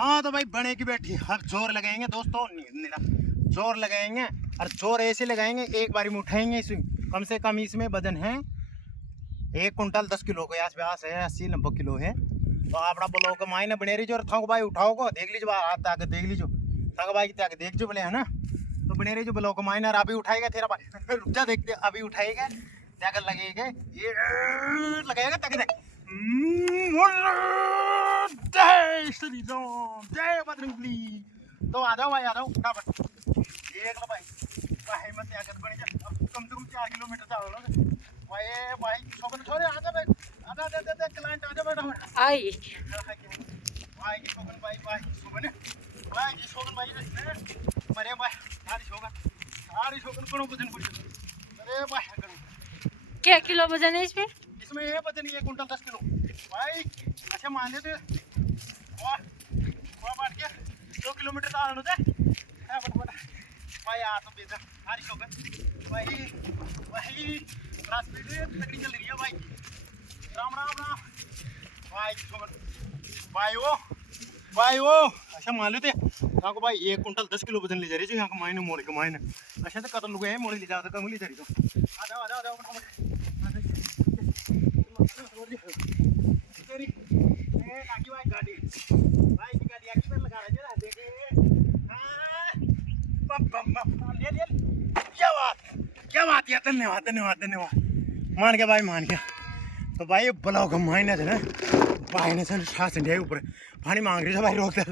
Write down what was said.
हाँ तो भाई बने की बैठी अब जोर लगाएंगे दोस्तों, जोर लगाएंगे और जोर ऐसे लगाएंगे एक बारी में उठाएंगे। इस कम से कम इसमें वजन है 1 कुंटल 10 किलो के आसपास है, 80-90 किलो है। तो अपना ब्लॉक मायने बने रही जो थक भाई उठाओ को देख लीजिए, हाथ आके देख लीजिए थक भाई के देख जो बोले है ना। तो बने रही जो ब्लॉक माइनर अभी उठाएगा तेरा भाई, रुक जा देखते अभी उठाएगा क्या कर लगेगा ये लगेगा तक देख। जय श्री राम जय बजरंगबली। तो आ जाओ भाई आ जाओ फटाफट देख लो भाई भाई मत क्या कर बनी जा कम से कम 4 किलोमीटर जाओ ना भाई। भाई शोभन छोरे आ जा भाई आ जा दे क्लाइंट आ जा बेटा आई भाई की शोभन भाई शोभन भाई की शोभन भाई मरे भाई सारी शोभन कोनो वजन पूछ अरे भाई क्या किलो वजन है इसमें? इसमें ये वजन 1 कुंटल 10 किलो भाई। अच्छा मान लेते वाह बात क्या 2 किलोमीटर तो आना था बट भाई आ तो बेटा सारी शोभन भाई क्लास स्पीड तगड़ी चल रही है भाई। राम राम राम भाई शोभन भाई वो अच्छा मान लेते यहाँ को भाई 1 कुंटल 10 किलो वजन ले जा रही है यहाँ को मायने मोड़ के मायने अच्छा तो कतल लुगे मोड़ ले जा कम ले जा रही तो आ जाओ काकी भाई गाड़ी की गाड़ी आगे में लगा रहे हैं देखे ले क्या बात यार धन्यवाद मान गया भाई मान गया। तो भाई ब्लॉक मायने थे ना भाई ने सर सांस ऊपर पानी मांग रही था भाई रोक दे